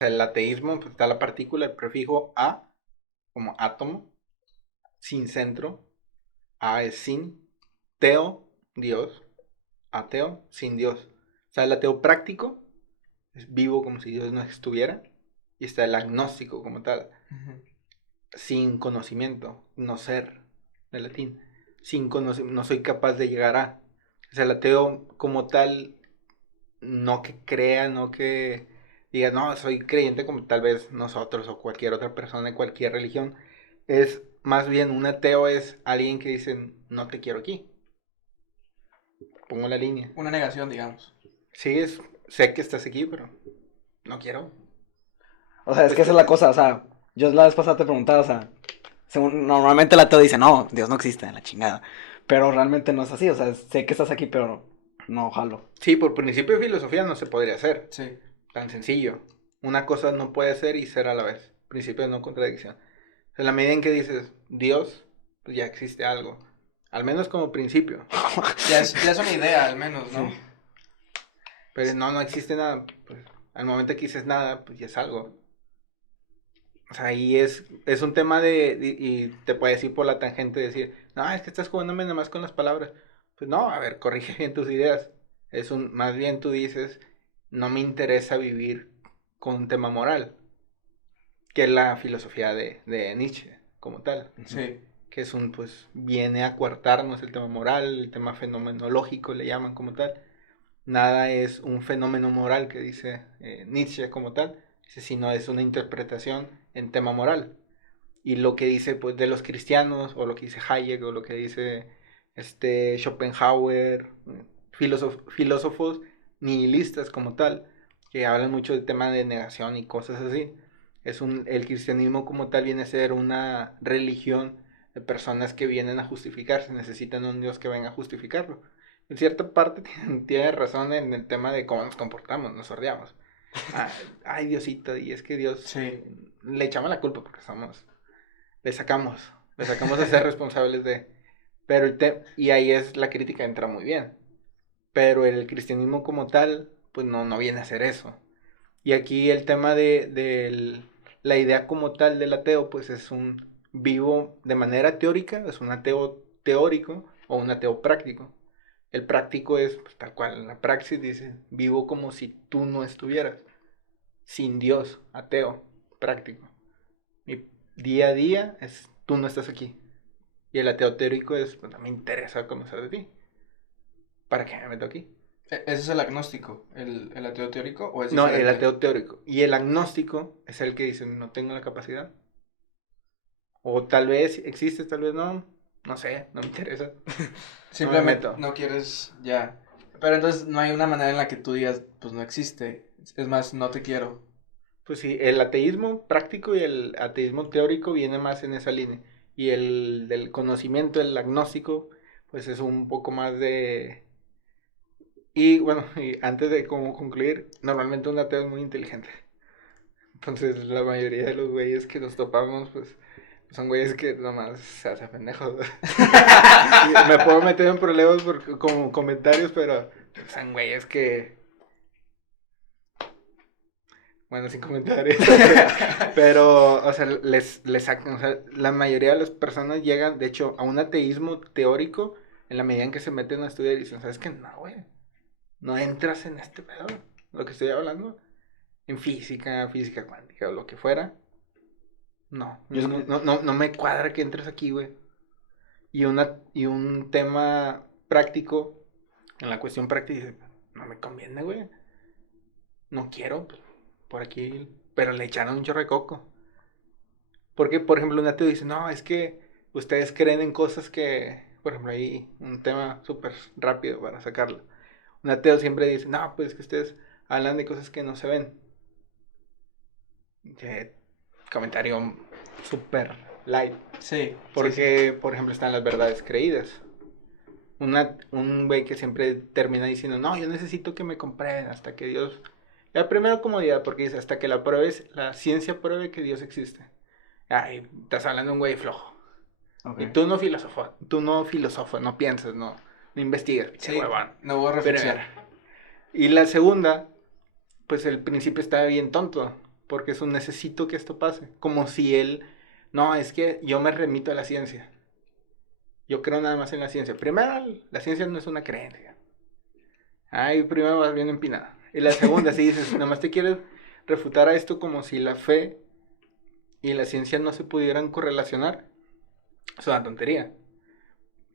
El ateísmo, pues está la partícula, el prefijo a, como átomo, sin centro, a es sin, teo, Dios, ateo, sin Dios. O sea, el ateo práctico es vivo como si Dios no estuviera, y está el agnóstico como tal, Ujú. sin conocimiento, no ser, de latín, sin no soy capaz de llegar a. O sea, el ateo como tal, no que crea, no que diga, no, soy creyente como tal vez nosotros o cualquier otra persona de cualquier religión. Es más bien un ateo es alguien que dice, no te quiero aquí. Pongo la línea. Una negación, digamos. Sí, sé que estás aquí, pero no quiero. O sea, es que Pues esa es la cosa, o sea, yo la vez pasada te preguntaba, o sea, normalmente el ateo dice, no, Dios no existe, la chingada. Pero realmente no es así, o sea, sé que estás aquí, pero no jalo. sí, por principio de filosofía no se podría hacer. Sí. Tan sencillo. Una cosa no puede ser y ser a la vez. Principio de no contradicción. En la medida en que dices Dios, pues ya existe algo. Al menos como principio. Ya es una idea, al menos, ¿no? Sí. Pero no existe nada. Pues al momento que dices nada, pues ya es algo. O sea, ahí es un tema y te puedes ir por la tangente y decir, no, es que estás jugándome nada más con las palabras. Pues no, a ver, corrige bien tus ideas. Más bien tú dices, no me interesa vivir con un tema moral, que es la filosofía de Nietzsche, como tal. Sí. Que pues, viene a coartarnos el tema moral, el tema fenomenológico, le llaman como tal. Nada es un fenómeno moral que dice Nietzsche como tal, sino es una interpretación en tema moral. Y lo que dice pues de los cristianos, o lo que dice Hayek, o lo que dice Schopenhauer, filósofos nihilistas como tal, que hablan mucho del tema de negación y cosas así. El cristianismo como tal viene a ser una religión de personas que vienen a justificarse, necesitan un Dios que venga a justificarlo. En cierta parte tiene razón en el tema de cómo nos comportamos, nos sordeamos. Ay, Diosito, y es que Dios Sí. le echamos la culpa porque le sacamos a ser responsables de. Pero y ahí es la crítica entra muy bien. Pero el cristianismo como tal, pues no viene a ser eso. Y aquí el tema de la idea como tal del ateo, pues es un vivo de manera teórica, es un ateo teórico o un ateo práctico. El práctico es pues, tal cual, en la praxis dice, vivo como si tú no estuvieras, sin Dios, ateo, práctico. Mi día a día es, tú no estás aquí. Y el ateo teórico es, pues no me interesa conocer de ti. ¿Para qué me meto aquí? ¿Ese es el agnóstico, el ateo teórico, o es No, el diferente? ateo teórico. Y el agnóstico es el que dice, no tengo la capacidad. O tal vez existe, tal vez no. No sé, no me interesa. No me Simplemente meto. no quieres ya. Pero entonces no hay una manera en la que tú digas, pues no existe. Es más, no te quiero. Pues sí, el ateísmo práctico y el ateísmo teórico viene más en esa línea. Y el del conocimiento, el agnóstico, pues es un poco más de. Y bueno, y antes de como concluir, normalmente un ateo es muy inteligente. Entonces la mayoría de los güeyes que nos topamos, pues son güeyes que nomás se hacen pendejos. Y me puedo meter en problemas como comentarios, pero son güeyes que. Bueno, sin comentarios. Pero, o sea, les sacan. O sea, la mayoría de las personas llegan, de hecho, a un ateísmo teórico en la medida en que se meten a estudiar y dicen, ¿sabes qué? No, güey. No entras en este pedo. Lo que estoy hablando. En física cuántica o lo que fuera. No, Yo, no me cuadra que entres aquí, güey. Y un tema práctico, en la cuestión práctica, no me conviene, güey. No quiero, pues, por aquí, pero le echaron un chorro de coco. Porque, por ejemplo, un ateo dice, no, es que ustedes creen en cosas que, por ejemplo, ahí un tema súper rápido para sacarlo. Un ateo siempre dice, no, pues que ustedes hablan de cosas que no se ven. Que comentario súper light. Sí, sí, sí. Porque, por ejemplo, están las verdades creídas. Un güey que siempre termina diciendo, no, yo necesito que me compren hasta que Dios. La primera comodidad, porque dice, hasta que la ciencia pruebe que Dios existe. Ay, estás hablando de un güey flojo. Y okay. tú no filosofas, no piensas, no investigas, pinche Sí, huevón. no hubo Pero a ver. reflexión. Y la segunda, pues el principio está bien tonto. porque es un necesito que esto pase. Como si él, no, es que yo me remito a la ciencia. Yo creo nada más en la ciencia. Primero, la ciencia no es una creencia. Ay, primero vas bien empinada. Y la segunda, si dices, nada más te quieres refutar a esto como si la fe y la ciencia no se pudieran correlacionar. Es una tontería.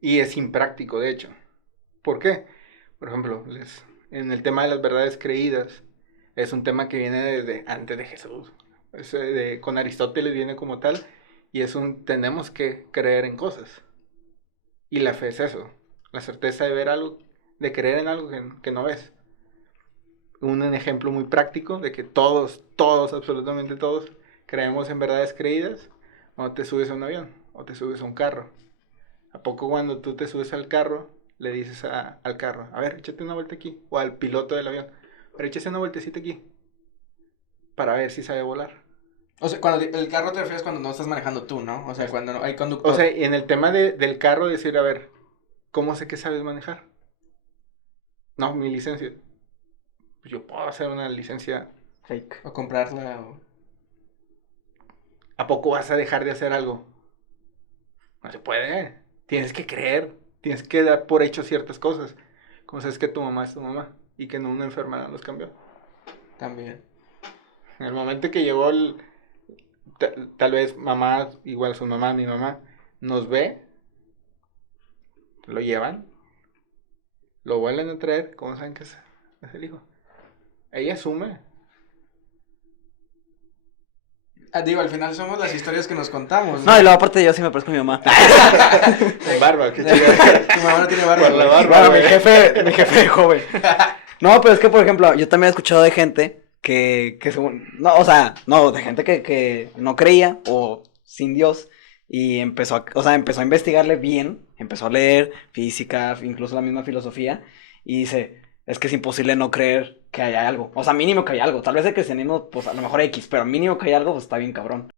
Y es impráctico, de hecho. ¿Por qué? Por ejemplo, en el tema de las verdades creídas, es un tema que viene desde antes de Jesús. Con Aristóteles viene como tal, y tenemos que creer en cosas. Y la fe es eso, la certeza de ver algo, de creer en algo que no ves. Un ejemplo muy práctico de que todos, absolutamente todos, creemos en verdades creídas cuando te subes a un avión o te subes a un carro. ¿A poco cuando tú te subes al carro, le dices al carro, a ver, échate una vuelta aquí? O al piloto del avión, a ver, échate una vueltecita aquí, para ver si sabe volar. O sea, cuando el carro te refieres cuando no estás manejando tú, ¿no? O sea, cuando no hay conductor. O sea, en el tema del carro, decir, a ver, ¿cómo sé que sabes manejar? No, mi licencia. Pues yo puedo hacer una licencia Fake. O comprarla. ¿A poco vas a dejar de hacer algo? No se puede. Tienes que creer. Tienes que dar por hecho ciertas cosas. Como sabes que tu mamá es tu mamá y que no una enfermedad los cambió. También. En el momento que llegó tal vez mamá, igual su mamá, mi mamá, nos ve, lo llevan, lo vuelven a traer, ¿cómo saben que es el hijo? Ella asume. Digo, al final somos las historias que nos contamos. No, y luego aparte yo sí me parezco a mi mamá. Con barba, qué chido. Tu mamá no tiene barba. Por la güey. barba. Bueno, mi jefe de joven. No, pero es que, por ejemplo, yo también he escuchado de gente que según, no, o sea, no, de gente que no creía o sin Dios y empezó a investigarle bien, empezó a leer física, incluso la misma filosofía y dice, es que es imposible no creer que haya algo, o sea, mínimo que haya algo, tal vez el cristianismo, pues a lo mejor X, pero mínimo que haya algo, pues está bien cabrón.